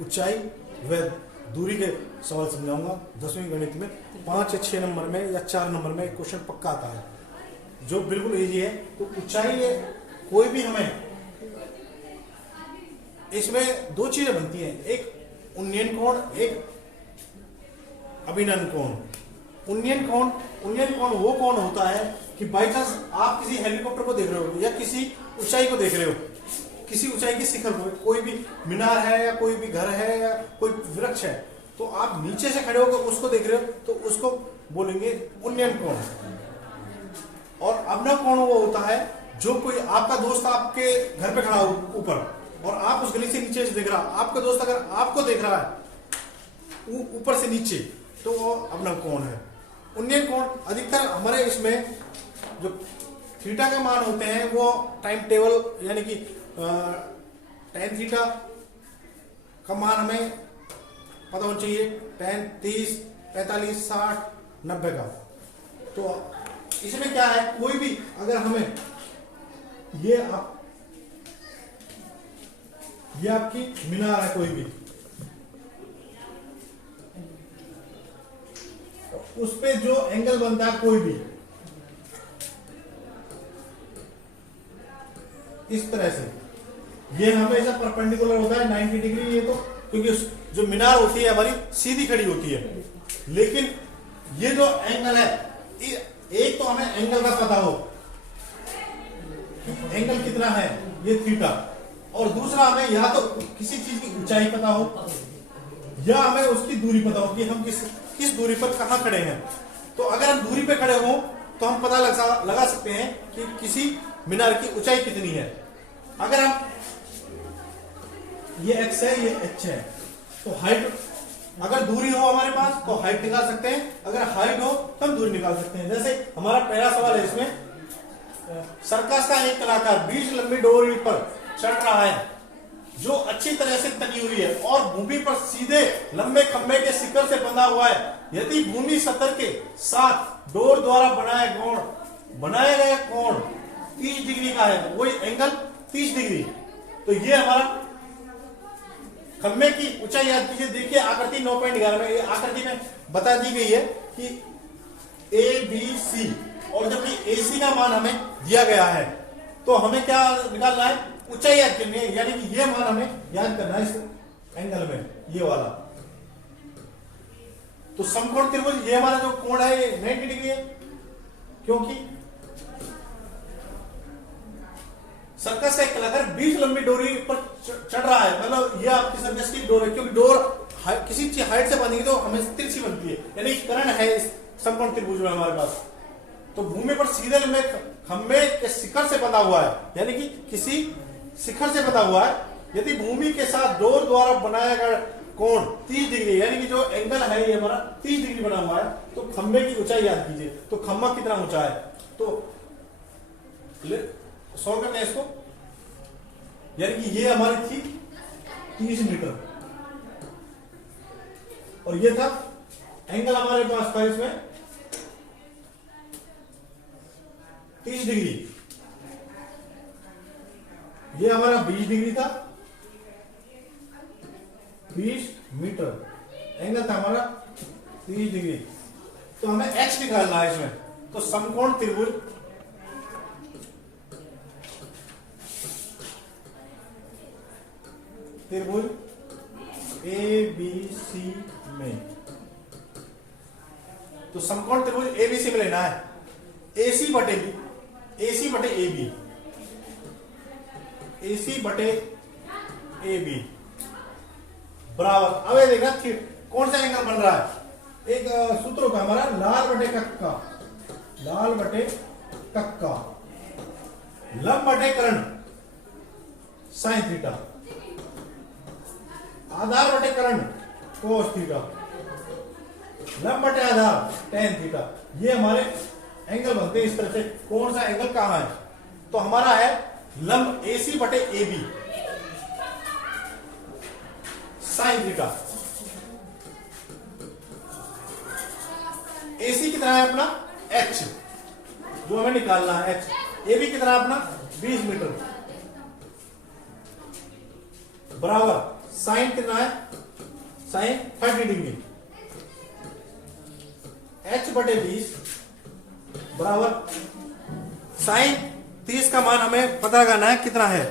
ऊंचाई व दूरी के सवाल समझाऊंगा 10वीं गणित में। 5 या 6 नंबर में या 4 नंबर में क्वेश्चन पक्का आता है जो बिल्कुल इजी है। तो ऊंचाई है, कोई भी हमें इसमें दो चीजें बनती हैं, एक उन्नयन कोण, एक अभिनयन कोण। उन्नयन कोण वो कोण होता है कि बाई चांस आप किसी हेलीकॉप्टर को देख रहे हो या किसी ऊंचाई को देख रहे हो, किसी ऊंचाई की शिखर को, कोई भी मीनार है या कोई भी घर है या कोई वृक्ष है, तो आप नीचे से खड़े होकर उसको देख रहे हो तो उसको बोलेंगे उन्नयन कोण। और अभिनय कोण वो होता है जो कोई आपका दोस्त आपके घर पे खड़ा हो ऊपर और आप उस गली से नीचे से देख रहा, आपका दोस्त अगर आपको देख रहा है ऊपर से नीचे, तो वो अभिनय कोण है। उन्नयन कोण अधिकतर हमारे इसमें जो थीटा के मान होते हैं वो टाइम टेबल यानी कि tan थीटा का मान हमें पता होना चाहिए, tan 30, 45, 60, 90 का। तो इसमें क्या है, कोई भी अगर हमें ये आपकी मीनार है कोई भी, उस पे जो एंगल बनता है कोई भी इस तरह से, ये हमेशा परपेंडिकुलर होता है 90 डिग्री। ये तो क्योंकि जो मीनार होती है हमारी सीधी खड़ी होती है, लेकिन ये जो एंगल है, एक तो हमें एंगल का पता हो, एंगल कितना है ये थीटा, और दूसरा हमें या तो किसी चीज की ऊंचाई पता हो या हमें उसकी दूरी पता हो कि हम किस दूरी पर कहां खड़े हैं। तो अगर हम दूरी पे खड़े हों तो हम पता लगा सकते हैं कि किसी मीनार की ऊंचाई कितनी है। अगर हम ये x है ये h है, तो हाइट अगर दूरी हो हमारे पास तो हाइट निकाल सकते हैं, अगर हाइट हो तो हम दूरी निकाल सकते हैं। जैसे हमारा पहला सवाल है, इसमें सर्कस का एक कलाकार 20 लंबी डोरी पर चढ़ रहा है जो अच्छी तरह से तनी हुई है और भूमि पर सीधे लंबे खंभे के शिखर से बंधा हुआ है। यदि भूमि सतह के साथ डोर द्वारा बनाया गया कोण 30 डिग्री का है, वही एंगल 30 डिग्री, तो ये हमारा खंभे की ऊंचाई याद कीजिए। देखिए आकृति 9.11 में, ये आकृति में बता दी गई है कि ए बी सी, और जबकि ए सी का मान हमें दिया गया है तो हमें क्या निकालना है, ऊंचाई याद करनी है, यानी कि ये मान हमें याद करना है इस एंगल में, ये वाला। तो समकोण त्रिभुज ये हमारा जो कोण है ये 90 डिग्री है, क्योंकि सर्कस का एक कलाकार 20 लंबी डोरी पर चढ़ रहा है, मतलब ये आपकी सर्कस की डोर है, क्योंकि डोर किसी चीज हाइट से बनेगी तो हमें तिरछी बनती है, यानी कर्ण है इस समकोण त्रिभुज में हमारे पास। तो भूमि पर सीधे लंबे खंभे के शिखर से बंधा हुआ है, यानी कि किसी शिखर से बंधा हुआ है। यदि भूमि के साथ डोर द्वारा बनाया गया कोण 30 डिग्री, यानी कि जो एंगल है ये हमारा 30 डिग्री बना हुआ है, तो खंभे की ऊंचाई याद कीजिए। तो खंभा कितना ऊंचा है, तो सॉल्व करते हैं इसको, यानी कि ये हमारी थी 30 मीटर और ये था एंगल हमारे पास था इसमें 30 डिग्री, ये हमारा 20 डिग्री था, 20 मीटर एंगल था हमारा 30 डिग्री। तो हमें x निकालना है इसमें। तो समकोण त्रिभुज ए बी सी में, तो समकोण त्रिभुज ए बी सी में लेना है AC बटे AB, AC बटे AB बराबर। अब ये देखना कौन सा एंगल बन रहा है, एक सूत्र होता है हमारा लाल बटे कक्का, लाल बटे कक्का, लंब बटे कर्ण साइन थीटा, आधार बटे कर्ण कोस थीटा, लंब बटे आधार टेन थीटा। ये हमारे एंगल बनते हैं इस तरह से। कौन सा एंगल कहां है, तो हमारा है लंब AC बटे AB साइन थीटा। AC कितना है अपना H, जो हमें निकालना है H। AB कितना है अपना 20 मीटर बराबर साइन कितना है साइन 30 डिग्री। h बटे 20 बराबर साइन 30 का मान हमें पता लगाना है कितना है।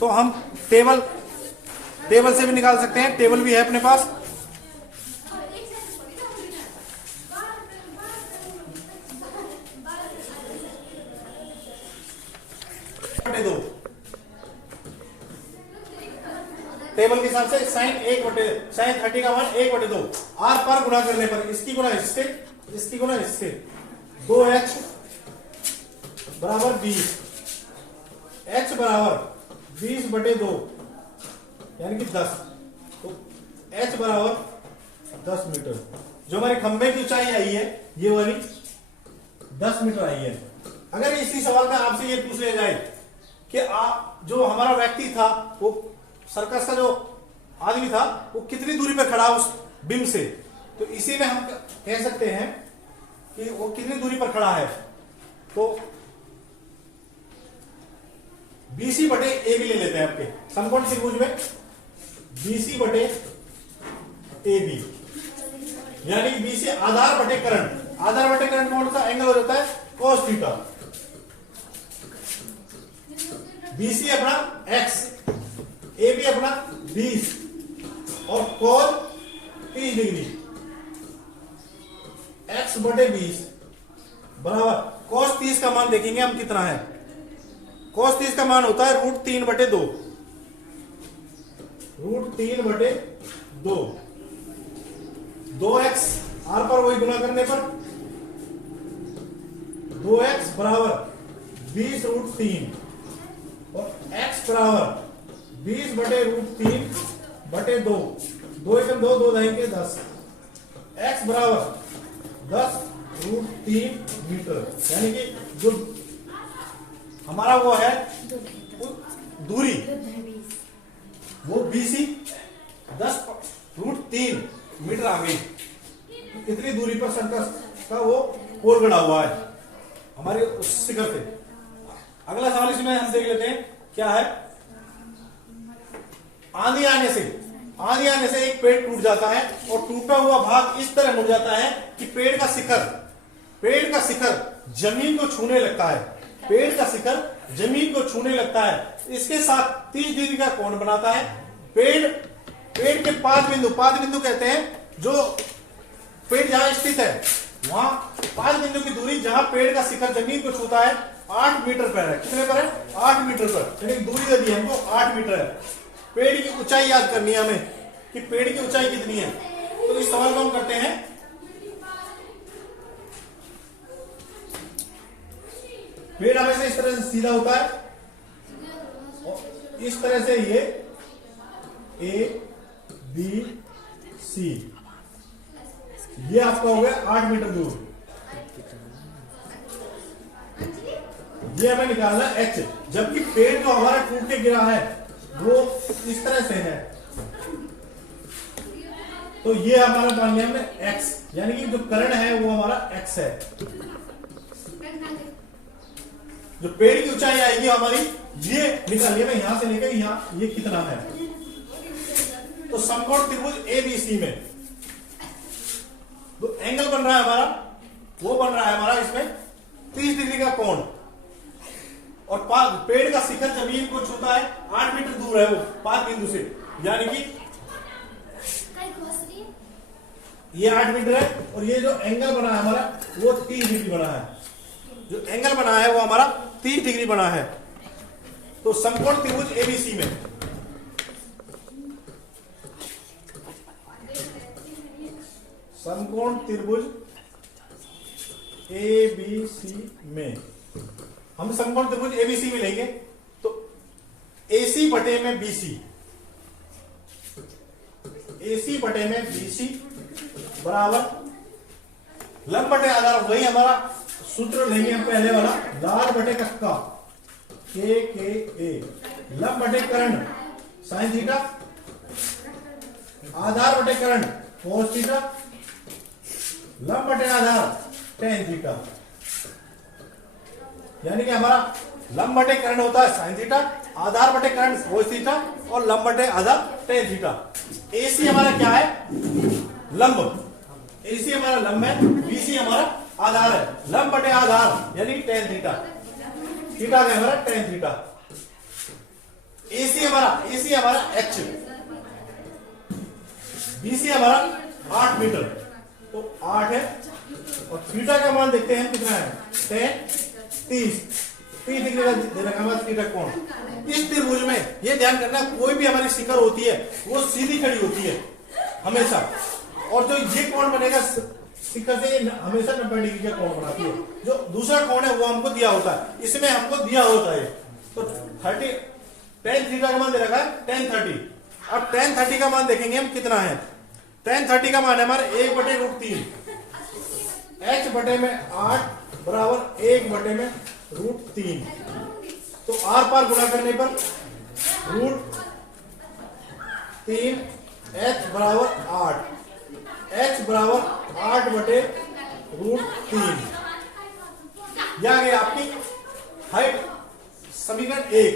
तो हम टेबल से भी निकाल सकते हैं, टेबल भी है अपने पास। बटे 2 टेबल के हिसाब से साइन 30 का मान 1/2 आर पर गुणा करने पर इसकी गुणा इससे, इसकी गुणा इससे 2h बराबर 20, h बराबर 20/2 यानी कि 10। तो h बराबर 10 मीटर। जो हमारी खंबे की ऊंचाई आई है ये वाली 10 मीटर आई है। अगर इसी सवाल में आपसे ये पूछ लिया जाए कि जो हमारा व्यक्ति था, वो सर्कस का जो आदमी था, वो कितनी दूरी पर खड़ा उस बिम से, तो इसी में हम कह सकते हैं कि वो कितनी दूरी पर खड़ा है। तो BC बटे AB ले लेते हैं आपके समकोण त्रिभुज में, BC बटे AB यानी कि BC आधार बटे कर्ण। आधार बटे कर्ण कौन सा एंगल हो जाता है? cos theta. BC अपना x, AB अपना 20 और cos 30 डिग्री। x बटे 20 बराबर cos 30 का मान देखेंगे हम कितना है। cos 30 का मान होता है √3/2। √3/2 2x r पर वही गुणा करने पर 2x बराबर 20√3 और x बराबर 20/√3/2 2 एकम 2 2 दाएंगे 10। x बराबर 10√3 मीटर यानी कि जो हमारा वो है दूरी वो BC 10√3 मीटर आ गई। इतनी दूरी पर सर्कस का वो पोल गड़ा हुआ है हमारे उस शिखर से। अगला सवाल इसमें हम देख लेते हैं क्या है। आंधी आने से एक पेड़ टूट जाता है और टूटा हुआ भाग इस तरह मुड़ जाता है कि पेड़ का शिखर जमीन को छूने लगता है। पेड़ का शिखर जमीन को छूने लगता है, इसके साथ 30 डिग्री का कोण बनाता है। पेड़ के 5 बिंदु कहते हैं, जो पेड़ जहां स्थित है वहां 5 बिंदु की दूरी जहां पेड़ का शिखर जमीन को छूता है 8 मीटर पर है। कितने पर है? 8 मीटर पर। यानी दूरी दे दी हमको 8 मीटर है। पेड़ की ऊंचाई याद करनी है हमें कि पेड़ की ऊंचाई कितनी है। तो इस सवाल को हम करते हैं। पेड़ हमेशा इस तरह से सीधा होता है और इस तरह से ये A B C ये आपका हो गया 8 मीटर दूर। ये हमें निकालना H, जबकि पेड़ जो हमारा टूट के गिरा है वो इस तरह से है। तो ये हमारा मान लिया हमने X, यानी कि जो कर्ण है वो हमारा X है। जो पेड़ की ऊंचाई आएगी हमारी ये निकालिए, मैं यहां से लेकर यहां ये कितना है। तो समकोण त्रिभुज ABC में तो एंगल बन रहा है हमारा, वो बन रहा है हमारा इसमें 30 डिग्री का कोण, और पेड़ का शिखर जमीन को छूता है 8 मीटर दूर है वो 5 बिंदु से, यानी कि ये 8 मीटर है। और ये जो एंगल बना है हमारा वो 30 डिग्री बना है। जो एंगल बना है वो हमारा 30 डिग्री बना है। तो समकोण त्रिभुज ABC में समकोण त्रिभुज ABC में हम समकोण त्रिभुज ABC में लेंगे तो AC बटे में BC, AC बटे में BC बराबर लंब बटे आधार, वही हमारा सूत्र लेंगे हम पहले वाला, लार बटे कक्का KKA, लंब बटे कर्ण साइन थीटा, आधार बटे कर्ण कोस थीटा, लंब बटे आधार टेन थीटा। यानी कि हमारा लंब बटे कर्ण होता है साइन थीटा आधार बटे करंट वो थीटा और लंब बटे आधार टेन थीटा। AC हमारा क्या है? लंब। AC हमारा लंब है, BC हमारा आधार है। लंब बटे आधार यानी टेन थीटा, थीटा है हमारा टेन थीटा। AC हमारा H, BC हमारा 8 मीटर, तो 8 है। और थीटा का मान देखते हैं कितना है? 30 डिग्री का दे रखा है थीटा कोण। इस त्रिभुज में ये ध्यान करना, कोई भी हमारी शिखर होती है वो सीधी खड़ी होती है हमेशा, और जो ये कोण बनेगा शिखर से ये हमेशा 90 डिग्री का कोण बनाती है। जो दूसरा कोण है वो हमको दिया होता है, इसमें हमको दिया होता है तो 10 थीटा का मान दे रखा है 1030। अब 1030 का मान देखेंगे हम कितना है। 1030 का मान है हमारा 1/√3, H बटे में 8 बराबर 1/√3। तो आर पार गुणा करने पर √3 H बराबर 8, H बराबर 8/√3। यह गई आपकी हाइट, समीकरण 1।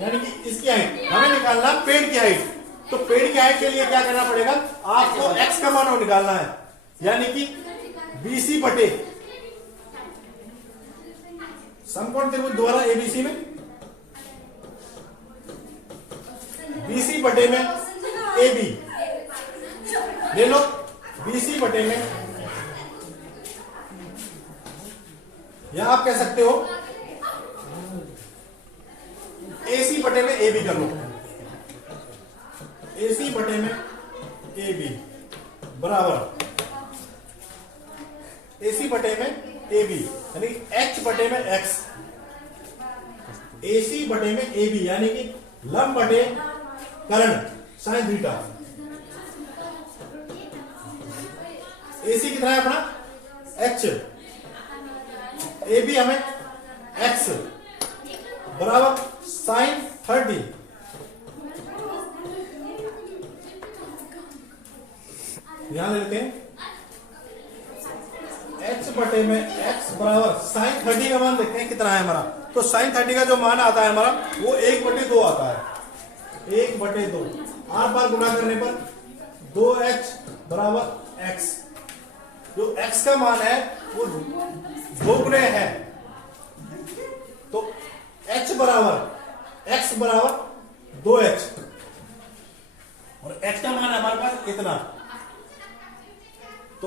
यानी कि इसकी हाइट हमें निकालना पेड़ की हाइट। तो पेड़ की हाइट के लिए क्या करना पड़ेगा? आपको x का मान निकालना है, यानी कि BC बटे समकोण त्रिभुज द्वारा ABC में BC बटे में AB ले लो। BC बटे में या आप कह सकते हो AC बटे में AB कर लो। AC बटे में AB बराबर AC बटे में AB यानी H बटे में X, AC बटे में AB यानी कि लंब बटे कर्ण साइन थीटा। AC कितना है अपना? H, AB हमें X बराबर साइन 30। यहां लेते हैं H बटे में X बराबर साइन 30 का मान देखते हैं कितना है हमारा। तो साइन 30 का जो मान आता है हमारा वो 1/2 आता है, 1/2। आर पार गुणा करने पर 2H बराबर X। जो X का मान है वो 2 गुणे है, तो H बराबर X बराबर 2H और H का मान हमारे पास इतना। तो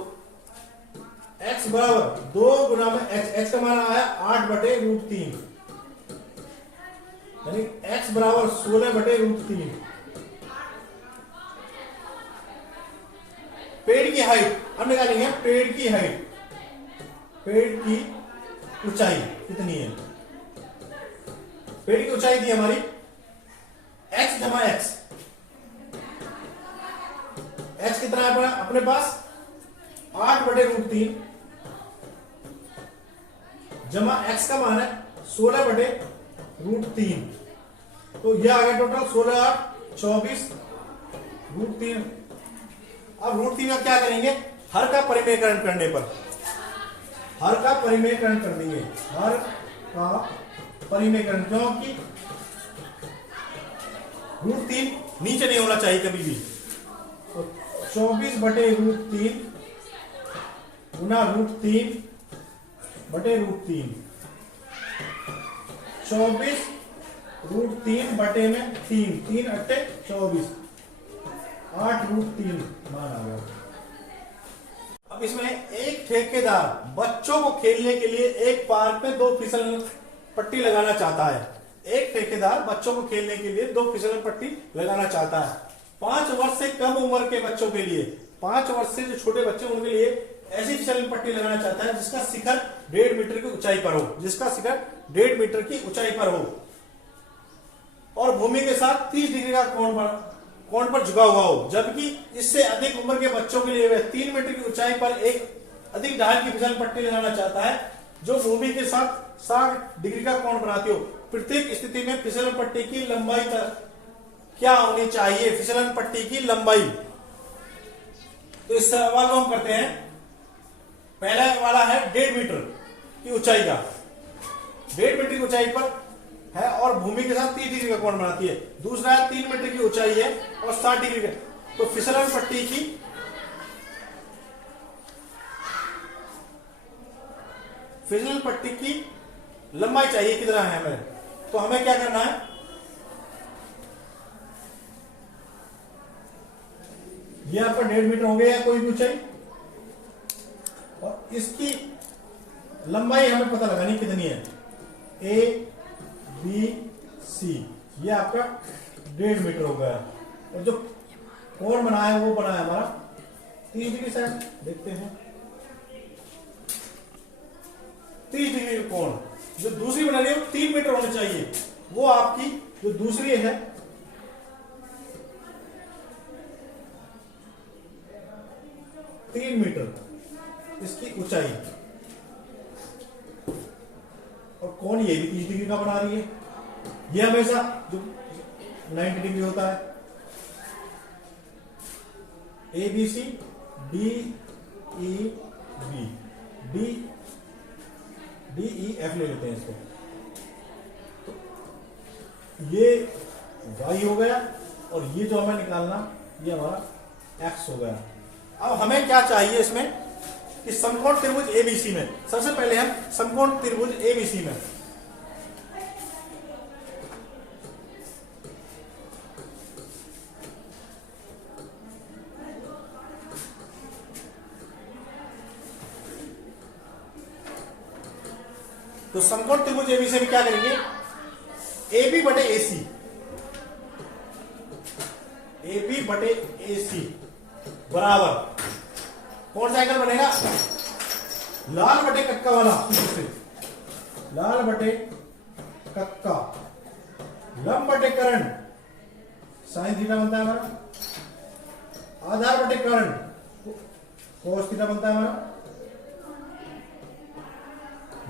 X बराबर 2 गुना में H का मान आया 8/√3 यानी X बराबर 16/√3। पेड़ की हाइट हम निकालेंगे, पेड़ की हाइट, पेड़ की ऊंचाई कितनी है? पेड़ की ऊंचाई थी हमारी x जमा x। h कितना है अपने पास? 8/√3 जमा x का मान है 16/√3। तो यह आ गया टोटल 16 8 24√3। अब √3 का क्या करेंगे? हर का परिमेयकरण करने पर, हर का परिमेयकरण कर देंगे, हर का परिमेयकरण, क्योंकि √3 नीचे नहीं होना चाहिए कभी भी। तो 24/√3 गुना √3/√3, 24√3 बटे में 3, 3 अट्टे 24, 8√3 मान आ गया। अब इसमें एक ठेकेदार बच्चों को खेलने के लिए एक पार्क में 2 फिसल पट्टी लगाना चाहता है। एक ठेकेदार बच्चों को खेलने के लिए 2 फिसल पट्टी लगाना चाहता है। 5 वर्ष से कम उम्र के बच्चों के लिए, 5 वर्ष से जो छोटे बच्चे उनके लिए ऐसी फिसल पट्टी लगाना चाहता है जिसका शिखर 1.5 मीटर की ऊंचाई पर हो, जिसका शिखर 1.5 मीटर की ऊंचाई पर हो और भूमि के साथ 30 डिग्री का कोण पर झुका हुआ हो। जबकि इससे अधिक उम्र के बच्चों के लिए वह 3 मीटर की ऊंचाई पर एक अधिक ढाल की फिसल पट्टी लगाना चाहता है जो भूमि के साथ 60 डिग्री का कोण बनाती हो। प्रत्येक स्थिति में फिसलन पट्टी की लंबाई क्या होनी चाहिए? फिसलन पट्टी की लंबाई। तो इस सवाल को हम करते हैं। पहला वाला है 1.5 मीटर की ऊंचाई का, 1.5 मीटर की ऊंचाई पर है और भूमि के साथ 30 डिग्री का कोण बनाती है। दूसरा है 3 मीटर की ऊंचाई है और 60 डिग्री का। तो फिसलन पट्टी की लंबाई चाहिए कितना है हमें, तो हमें क्या करना है, ये आपका 1.5 मीटर हो गया कोई भी ऊंचाई, और इसकी लंबाई हमें पता लगानी कितनी है, ए बी सी, ये आपका 1.5 मीटर हो गया। और जो कोण बना है वो बना है हमारा 30 डिग्री साइड, देखते हैं 30 डिग्री का कोण। जो दूसरी बना रही है वो 3 मीटर होनी चाहिए, वो आपकी जो दूसरी है 3 मीटर इसकी ऊंचाई, और कोण ये भी 30 डिग्री का बना रही है। ये हमेशा जो 90 डिग्री होता है। A B C D E B D D E F ले लेते हैं इसको। तो ये y हो गया और ये जो हमें निकालना ये हमारा x हो गया। अब हमें क्या चाहिए इसमें कि समकोण त्रिभुज एबीसी में, सबसे पहले हम समकोण त्रिभुज एबीसी में तो समकोण त्रिभुज एबीसी में क्या करेंगे, AB बटे AC, AB बटे AC बराबर कौन सा एंगल बनेगा, लाल बटे कक्का वाला, लाल बटे कक्का, लंब बटे कर्ण साइन थीटा बनता है हमारा, आधार बटे कर्ण कोस थीटा बनता है हमारा,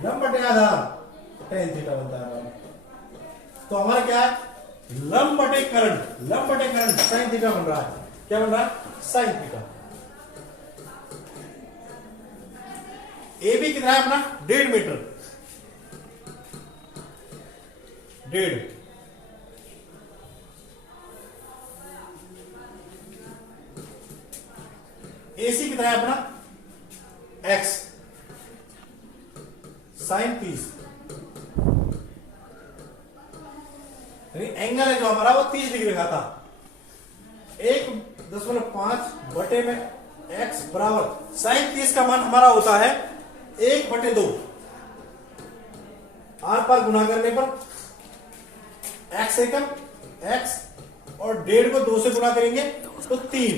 लंब बटे आधार टेन थीटा बनता है हमारा। तो हमारा क्या है, लंब बटे कर्ण साइन थीटा बन रहा है, क्या बन रहा है, साइन थीटा। ए बी कितना है अपना 1.5 मीटर, 1.5, AC कितना है अपना x साइन 30, एंगल है जो हमारा वो 30 डिग्री का था। 1.5 बटे में x बराबर साइन 30 का मान हमारा होता है 1/2, आर पार गुना करने पर x एकम x और 1.5 को 2 से गुना करेंगे तो 3।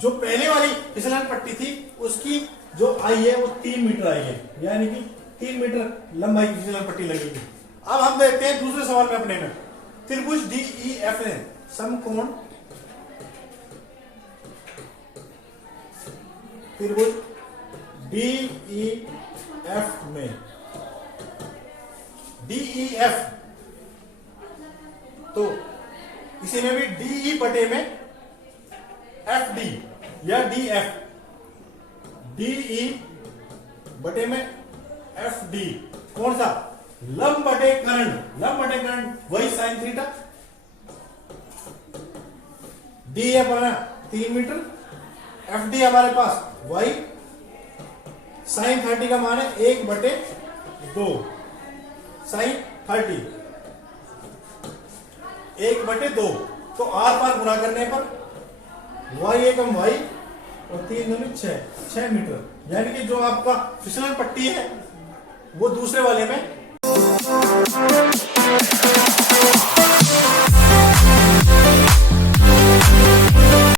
जो पहले वाली फिसलन पट्टी थी उसकी जो आई है वो 3 मीटर आई है, यानी कि 3 मीटर लंबाई की फिसलन पट्टी लगेगी। अब हम देखते हैं दूसरे सवाल में अपने में, त्रिभुज DEF ने समकोण त्रिभुज DEF में DEF, तो इसी में भी DE बटे में FD या DF, DE बटे में FD कौन सा, लंब बटे कर्ण वही साइन थीटा, डी है बना 3 मीटर, FD हमारे पास y साइन 30 का मान है 1/2 साइन 30, 1/2, तो आर पार गुना करने पर y एकम y और 3 दूनी 6 मीटर, यानी कि जो आपका फिसलन पट्टी है वो दूसरे वाले में